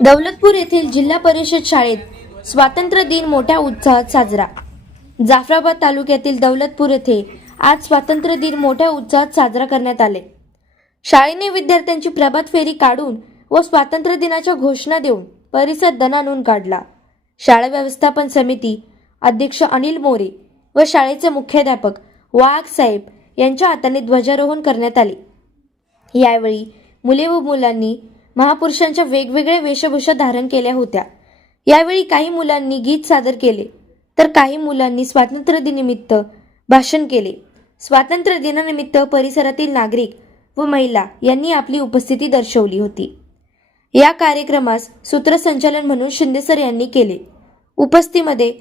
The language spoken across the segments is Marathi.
दौलतपूर येथील जिल्हा परिषद शाळेत स्वातंत्र्य दिन मोठ्या उत्साहात साजरा. जाफराबाद तालुक्यातील दौलतपूर येथे आज स्वातंत्र्य दिन मोठ्या उत्साहात साजरा करण्यात आले. शाळेने विद्यार्थ्यांची प्रभात फेरी काढून व स्वातंत्र्य दिनाच्या घोषणा देऊन परिसर दणानून काढला. शाळा व्यवस्थापन समिती अध्यक्ष अनिल मोरे व शाळेचे मुख्याध्यापक वाघ साहेब यांच्या हाताने ध्वजारोहण करण्यात आले. यावेळी मुले व मुलांनी महापुरुषांच्या वेगवेगळ्या वेशभूषा धारण केल्या होत्या. यावेळी काही मुलांनी गीत सादर केले तर काही मुलांनी स्वातंत्र्य दिनिमित्त भाषण केले. स्वातंत्र्य दिनानिमित्त परिसरातील नागरिक व महिला यांनी आपली उपस्थिती दर्शवली होती. या कार्यक्रमास सूत्रसंचालन म्हणून शिंदेसर यांनी केले. उपस्थितीमध्ये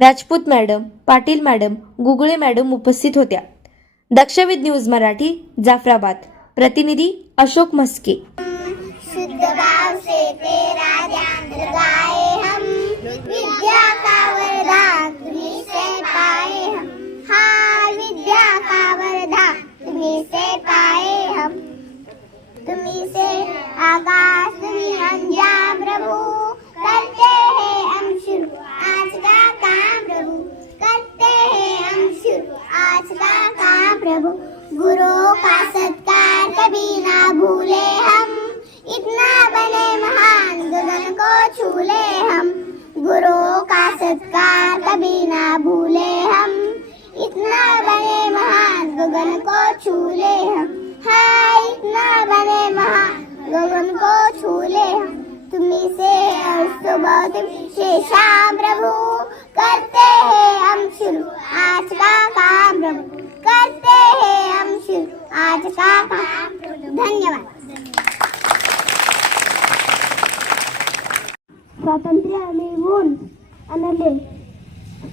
Rajput madam Patil madam Gugale madam उपस्थित होत्या. दक्षविद न्यूज मराठी जाफराबाद. प्रतिनिधी अशोक म्हस्के. शुद्ध भाव से तेरा ध्यान लगाए हम। विद्या का वरदान तुम्हें से पाए हम। हाँ विद्या का वरदान तुम्हें से पाए हम। तुम्हें से आकाश तुम्ही अंजाम प्रभु। करते हैं हम शुरू आज का काम प्रभु। करते हैं हम शुरू आज का काम प्रभु। गुरु का सत्कार कभी ना भूले हम। सत्कार कभी ना भूले हम। इतना बने महान गगन को छूले हम। हाँ इतना बने महान गगन को छूले हम। तुम्ही से और सुबह से शाम प्रभु करते हैं हम शुरू। आज का काम प्रभु करते हैं हम शुरू। आज का काम धन्यवाद। स्वातंत्र्य मिळवून आणले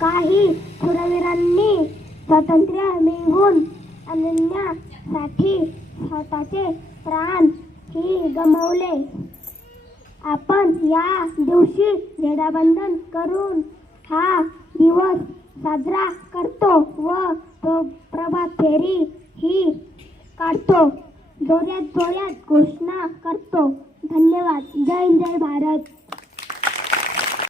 काही पुरवीरांनी स्वातंत्र्य मिळवून आणण्यासाठी स्वतःचे प्राण ही गमावले. आपण या दिवशी झेडाबंधन करून हा दिवस साजरा करतो व तो प्रभात फेरी ही काढतो. जोऱ्यात जोऱ्यात घोषणा करतो. धन्यवाद. जय जय भारत.